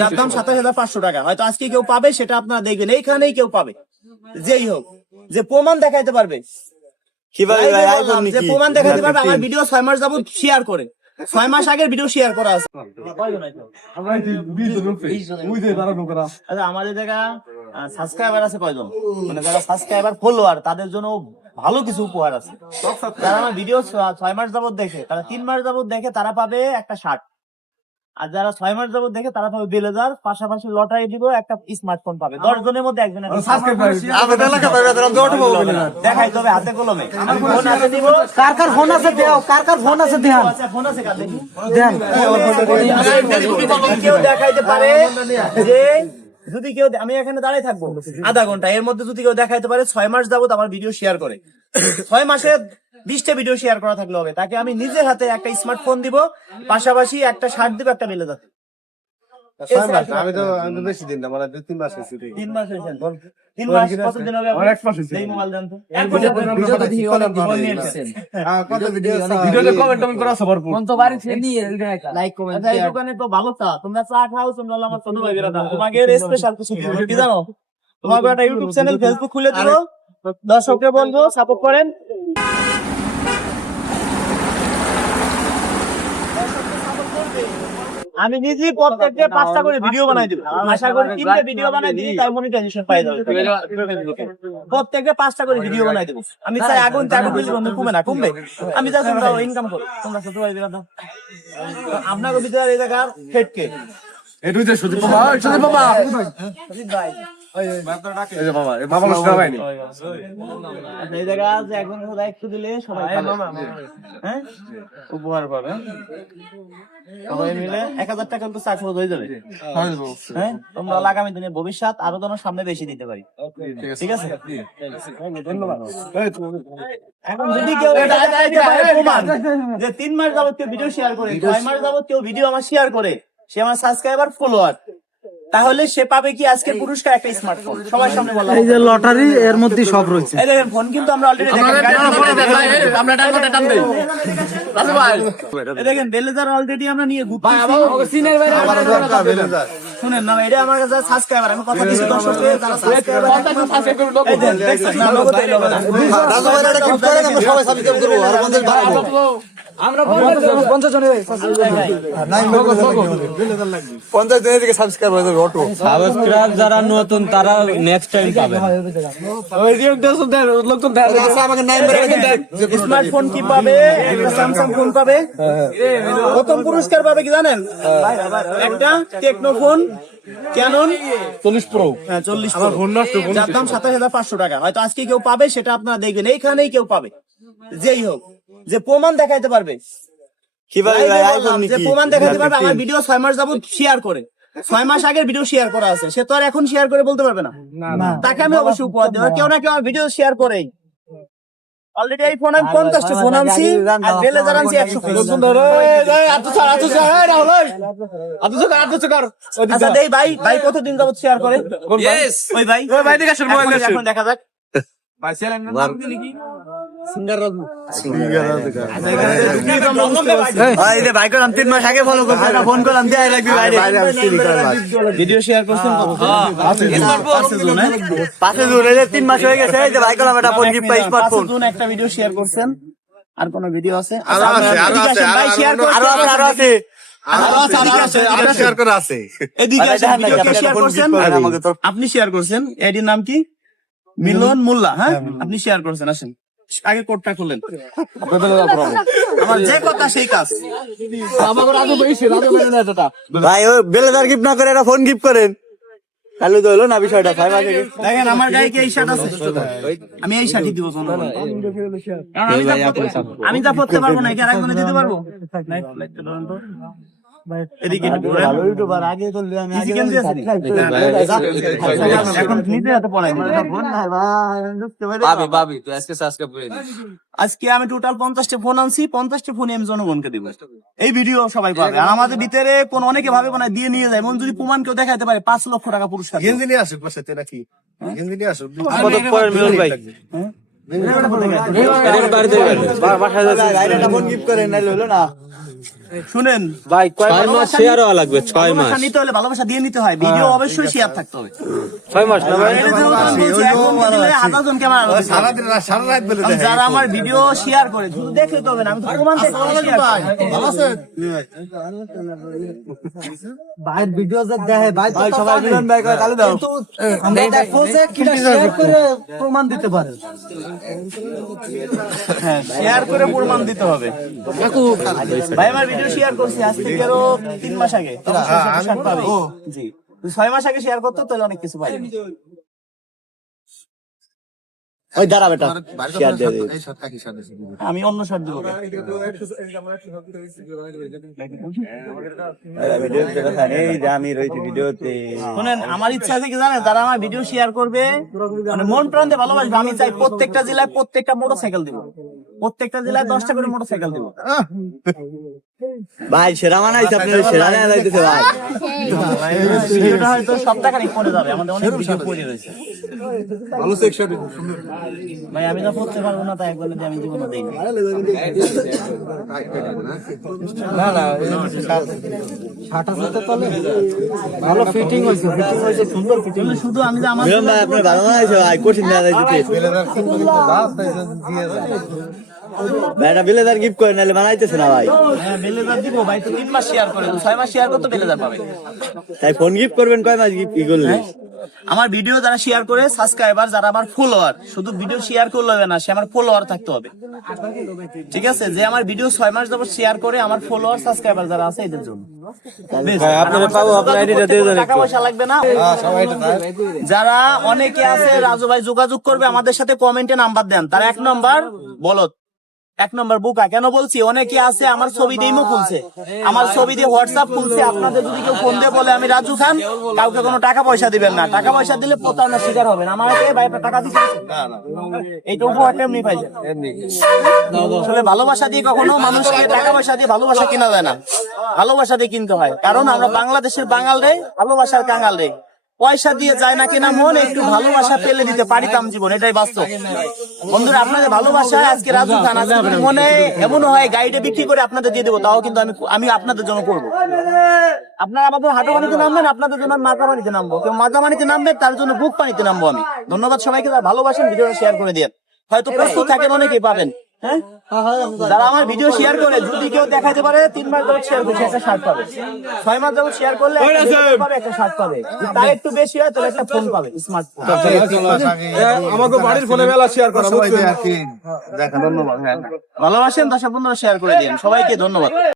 যার দাম ২৭,৫০০ টাকা। হয়তো আজকে কেউ পাবে, সেটা আপনারা দেখবেন, এইখানেই কেউ পাবে, যেই হোক, যে প্রমাণ দেখাইতে পারবে। কিভাবে ভাই আইফোন যে নাকি প্রমাণ দেখাইতে পারবে, আমার ভিডিও ৬ মাস যাবত শেয়ার করে, ৬ মাস আগের ভিডিও শেয়ার করা আছে। আচ্ছা, আমাদের জায়গা সাবস্ক্রাইবার আছে কয়জন, মানে যারা সাবস্ক্রাইবার ফলোয়ার, তাদের জন্য ভালো কিছু উপহার আছে। যারা আমার ভিডিও ৬ মাস যাবত দেখে, তারা ৩ মাস যাবত দেখে, তারা পাবে একটা শার্ট। আর যারা ৬ মাস যাবত দেখে, তারা পাবে বেলেজার, পাশাপাশি লটারি দিব, একটা স্মার্টফোন পাবে। ১০ জনের মধ্যে একজনের দেখাই তবে হাতে কলমে। ফোন আছে দিব, কার কার ফোন আছে দেও, কার কার ফোন আছে দেও, ফোন আছে কার দেখি দেন। কেউ দেখাইতে পারে যে, যদি কেউ, আমি এখানে দাঁড়িয়ে থাকবো আধা ঘন্টা, এর মধ্যে যদি কেউ দেখাইতে পারে ৬ মাস যাবত আমার ভিডিও শেয়ার করে, ৬ মাসে ২০টা ভিডিও শেয়ার করা থাকলে হবে, তাকে আমি নিজের হাতে একটা স্মার্টফোন দিব, পাশাপাশি একটা শার্ট দিব, একটা বেলে যাবে। আমি তো বেশি দিন না, মানে ২-৩ মাস হয়েছে। ৩ মাস হয়েছে, ৩ মাস কতদিন হবে? আমার ১ মাস হয়েছে। এই মোবাইল দেন তো। কত ভিডিও আছে? ভিডিওতে কমেন্ট করা আছে ভরপুর। কোন তো বাড়ি থেকে নিয়ে লাইক কমেন্ট আচ্ছা, এই দোকানে তো ভালো চা, তোমরা চা খাও, তোমরা হলো আমার ছোট ভাই বেরাদা, তোমাকে স্পেশাল কিছু দিব, কি জানো? তোমাকে একটা ইউটিউব চ্যানেল, ফেসবুক খুলে দিব, দর্শককে বলবো সাপোর্ট করেন। আমি নিজেই প্রত্যেকটা ৫টা করে ভিডিও বানাই দিব, আশা করি ৩টে ভিডিও বানাই দিই, তাই মনিটাইজেশন পাই যাবে। প্রত্যেকটা 5টা করে ভিডিও বানাই দেব। আমি চাই আগুন বেশি বন্ধু কমে না, কমবে। আমি যা তোমরা ইনকাম করো, তোমরা ছোট ভাই বেরাদা, আপনাকে ভিতরে এই জায়গা ফেটকে এটু যে সুদীপ বাবা, সুদীপ বাবা। ভাই এই যে বাবা, এই বাবা লোক সবাই নি। এই জায়গা যে এখন দায়িত্ব দিলে সবাই হ্যাঁ উপহার পাবে, সবাই মিলে ১,০০০ টাকা তো চা খরচ হয়ে যাবে। হ্যাঁ, তোমরা আগামী দিনে ভবিষ্যৎ আরো যেন সামনে বেশি দিতে পারি, ঠিক আছে? ধন্যবাদ। এখন যদি কেউ এটা দেখাইতে পারে প্রমাণ যে ৩ মাস যাবত কেউ ভিডিও শেয়ার করে, ৬ মাস যাবত কেউ ভিডিও আমার শেয়ার করে, সে আমার সাবস্ক্রাইবার ফলোয়ার, তাহলে সে পাবে কি আজকে পুরস্কার একটা স্মার্টফোন। সবার সামনে বললাম, এই যে লটারি, এর মধ্যে সব রয়েছে। এই দেখেন ফোন কিন্তু আমরা অলরেডি দেখেন বেলেজার অলরেডি আমরা নিয়ে শুনেন না, এটা আমার কাছে সাবস্ক্রাইবার, আমি কথা দিচ্ছি দর্শককে, যারা সাবস্ক্রাইবার আমরা 50 জনের 50 জনের দিকে সাবস্ক্রাইব হয়ে যাবে অটো। সাবস্ক্রাইব যারা নতুন তারা নেক্সট টাইম পাবে। আমাকে নাই মেরে স্মার্টফোন কি পাবে, একটা স্যামসাং ফোন পাবে, প্রথম পুরস্কার পাবে কি জানেন? একটা টেকনো ফোন ক্যানন 40 প্রো। হ্যাঁ 40 আমার ফোন নষ্ট, যার দাম ২৭,৫০০ টাকা। হয়তো আজকে কেউ পাবে, সেটা আপনারা দেখবেন, এইখানেই কেউ পাবে, যেই হোক, যে প্রমাণ দেখাইতে পারবে। কিভাবে ভাই আইফোন যে নাকি প্রমাণ দেখাইতে পারবে, আমার ভিডিও ৬ মাস যাবত শেয়ার করে, ৬ মাস আগের ভিডিও শেয়ার করা আছে, সে তো আর এখন শেয়ার করে বলতে পারবে না, তাকে আমি অবশ্যই উপহার দেবো। কেউ না কেউ আমার ভিডিও শেয়ার করেই। অলরেডি এই ফোন আমি 50টা ফোন আনছি, আর বেলেজার আনছি 100 পিস। আচ্ছা দেই ভাই, ভাই কতদিন যাবত শেয়ার করে? ওই ভাই এখন দেখা যাক। ভাই করলাম 3 মাস আগে ফলো করতে ফোন করলাম দিয়ে রাখবি বাইরে ভিডিও শেয়ার করছেন কত? 5 জুন 3 মাস হয়ে গেছে। এই যে ভাই করলাম একটা ফোন গিফট পাই স্মার্টফোন। 5 জুন একটা ভিডিও শেয়ার করছেন, আর কোন ভিডিও আছে? আরো আছে, ভাই শেয়ার করছেন, আরো আছে শেয়ার করা আছে। এদিকে আসেন, ভিডিও কে শেয়ার করছেন? আপনি শেয়ার করছেন। এডির নাম কি? মিলন মোল্লা। হ্যাঁ, আপনি শেয়ার করছেন। আসেন আগে কোডটা খুললেন, আমার যে কথা সেই কাজ। ভাই ও বেলেজার গিফট না করে একটা ফোন গিফট করেন, তাহলে তো হলো না বিষয়টা। 6 মাস আগে দেখেন আমার গায়ে কি এই শার্ট আছে, আমি এই শার্টই দিব। আমি যা পড়তে পারবো না, কি আরেকজনে দিতে পারবো? এদিকে এখন নিজে হাতে পড়াই আজকে আমি টোটাল 50টা ফোন আনছি, 50টা ফোন আমি জনগণকে দিব। এই ভিডিও সবাই পাবে। আর আমাদের ভিতরে কোন অনেকে ভাবে মানে দিয়ে নিয়ে যায়, এমন যদি প্রমাণ কেউ দেখাতে পারে 5 লক্ষ টাকা পুরস্কার। গেঞ্জি নিয়ে আসুক বাসাতে নাকি? গেঞ্জি নিয়ে আসুক। কত পরের মিলন ভাই? বাসায় যাচ্ছে, গাড়িটা একটা ফোন গিফট করেন নাহলে হলো না। শুনেন ভাই কয় 6 মাস শেয়ার হওয়া লাগবে 6 মাস। ভালোবাসা নিতে হলে ভালোবাসা দিয়ে নিতে হয়, ভিডিও অবশ্যই শেয়ার থাকতে হবে। 6 মাস না ভাই? এটা যেমন আমি বলছি, এখন দিলে 1000 জন ক্যামেরা আনতে পারবে। সারাদিন সারা রাত বলে কারণ যারা আমার ভিডিও শেয়ার করে শুধু দেখলে তো হবে না, আমি তো প্রমাণ দেখে শেয়ার করি। ভাই ভিডিও যে দেখে ভাই ভাই সবাই মিলন ভাই কয় চালু দাও। আমরা দেখো যে কিটা শেয়ার করে প্রমাণ দিতে পারে। হ্যাঁ, শেয়ার করে প্রমাণ দিতে হবে। ভাই আমার ভিডিও শেয়ার করছি আজ থেকে আরো 3 মাস আগে, তখন 60 পাবে। জি, 6 মাস আগে শেয়ার করতো তাহলে অনেক কিছু পাই। ওই দাঁড়া বেটা, শেয়ার দিয়ে দে। আমি অন্য শট দিব। এই যে আমি রয়েছি ভিডিওতে। শুনেন, আমার ইচ্ছা আছে কি জানেন, যারা আমার ভিডিও শেয়ার করবে মানে মন প্রাণ দিয়ে ভালোবাসবে, আমি চাই প্রত্যেকটা জেলায় প্রত্যেকটা মোটরসাইকেল দিব, প্রত্যেকটা জেলায় 10টা করে মোটরসাইকেল দিব। ভাই সেরা মানাইছে, আপনার সেরা নেওয়া যাইতেছে ভাই। ভিডিওটা হয়তো সপ্তাহখানিক পরে যাবে, আমাদের অনেক ভিডিও পড়ে রয়েছে। ভাই আমি তো করতে পারবো না, তাই একবার আমি জীবনে দিই না না শার্ট আছে তো তলে ভালো ফিটিং হইছে, সুন্দর ফিটিং। শুধু আমি যে আমার মিলন ভাই আপনার ভালো মানাইছে ভাই, কঠিন নেওয়া যাইতেছে। ভাই এটা বেলেদার গিফট করে নাহলে বানাইতেছে না ভাই। হ্যাঁ, বেলেজার দিব ভাই, তো 3 মাস শেয়ার করে 6 মাস শেয়ার করতে বেলেজার পাবে। তাই ফোন গিফট করবেন কয় মাস গিফট কি করলে? আমার ভিডিও যারা শেয়ার করে সাবস্ক্রাইবার, যারা আমার ফলোয়ার, শুধু ভিডিও শেয়ার করলে হবে না, সে আমার ফলোয়ার থাকতে হবে। ঠিক আছে, যে আমার ভিডিও 6 মাস যাবত শেয়ার করে আমার ফলোয়ার সাবস্ক্রাইবার যারা আছে এদের জন্য। ভাই আপনারা পাবো, আপনার আইডিটা দিয়ে দেন। টাকা পয়সা লাগবে না। যারা অনেকে আছে রাজু ভাই যোগাযোগ করবে আমাদের সাথে, কমেন্টে নাম্বার দেন। তার 1 নম্বর বলত, 1 নম্বর বুকা। কেন বলছি, অনেকে আছে আমার ছবি দিয়ে ইমো খুলছে, আমার ছবি দিয়ে হোয়াটসঅ্যাপ খুলছে। আপনাদের যদি কেউ ফোন দিয়ে বলে আমি রাজু খান, কাউকে কোনো টাকা পয়সা দিবেন না। টাকা পয়সা দিলে প্রতারণার শিকার হবেন। আমার ভাই টাকা দিচ্ছে, এইটা উপহারটা এমনি পাইছে। আসলে ভালোবাসা দিয়ে কখনো মানুষকে টাকা পয়সা দিয়ে ভালোবাসা কেনা যায় না, ভালোবাসা দিয়ে কিনতে হয়। কারণ আমরা বাংলাদেশের বাঙাল রে, ভালোবাসার কাঙাল রে। পয়সা দিয়ে যায় না কেনা মন, একটু ভালোবাসা পেলে দিতে পারিতাম জীবন, এটাই বাস্তব। বন্ধুরা, আপনাদের ভালোবাসায় আজকে রাজু খান, আজকে মনে এমন হয় গাড়িটা বিক্রি করে আপনাদের দিয়ে দেবো, তাও কিন্তু আমি আপনাদের জন্য করবো। আপনারা আমাদের হাঁটামানিতে নামবেন, আপনাদের জন্য আমি মাথামানিতে নামবো। কেউ মাথামানিতে নামবে, তার জন্য বুক পানিতে নামবো আমি। ধন্যবাদ সবাইকে, যারা ভালোবাসেন ভিডিওটা শেয়ার করে দিয়ে। হয়তো প্রস্তুত থাকেন, অনেকেই পাবেন। হ্যাঁ, যারা আমার ভিডিও শেয়ার করে, যদি কেউ দেখাতে পারে 3 মাস যাবত শেয়ার করছে, একটা শার্ট পাবে। 6 মাস যাবত শেয়ার করলে একটা শার্ট পাবে। তার একটু বেশি হয় তাহলে একটা ফোন পাবে, স্মার্টফোন। আমাকে বাড়ির ফোনে মেলা শেয়ার করা সবাই আর কি দেখা, ধন্যবাদ। ভালোবাসেন দর্শক বন্ধুরা, শেয়ার করে দিন। সবাইকে ধন্যবাদ।